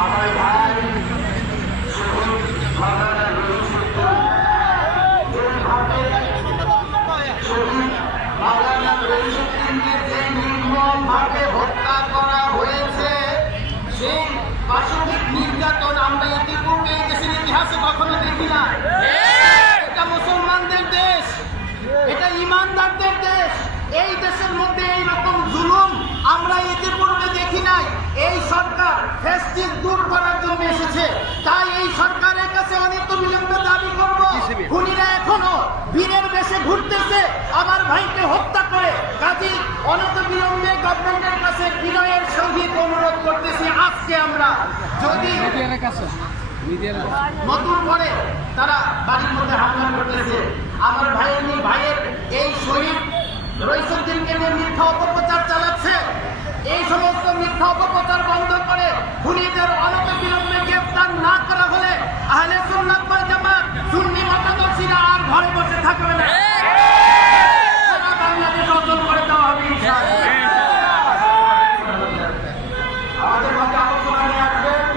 আমার ভাই নির্মমভাবে হত্যা করা হয়েছে, সেই পাশবিক নির্যাতন আমরা ইতিপূর্বে দেশের ইতিহাসে কখনো দেখি না। এটা মুসলমানদের দেশ, এটা ইমানদারদের দেশ। এই দেশের মধ্যে এইরকম জুলুম আমরা ইতিপূর্বে দেখি নাই। এই সরকার ফ্যাসিস্ট দূর করার জন্য এসেছে, তাই এই সরকারের কাছে অনির্বিলম্বে দাবি করব, খুনিরা এখনো বীরের বেশে ঘুরতেছে আমার ভাইকে হত্যা করে। কাজী অনতিবিলম্বে গভর্নমেন্টের কাছে বিনয়ের সহিত অনুরোধ করতেছি, আজকে আমরা যদি নতুন করে তারা বাড়ির মধ্যে হামলা করতেছে, আমার ভাইয়ের এই শহীদ রইসুদ্দিনকে নিয়ে মিথ্যা অপপ্রচার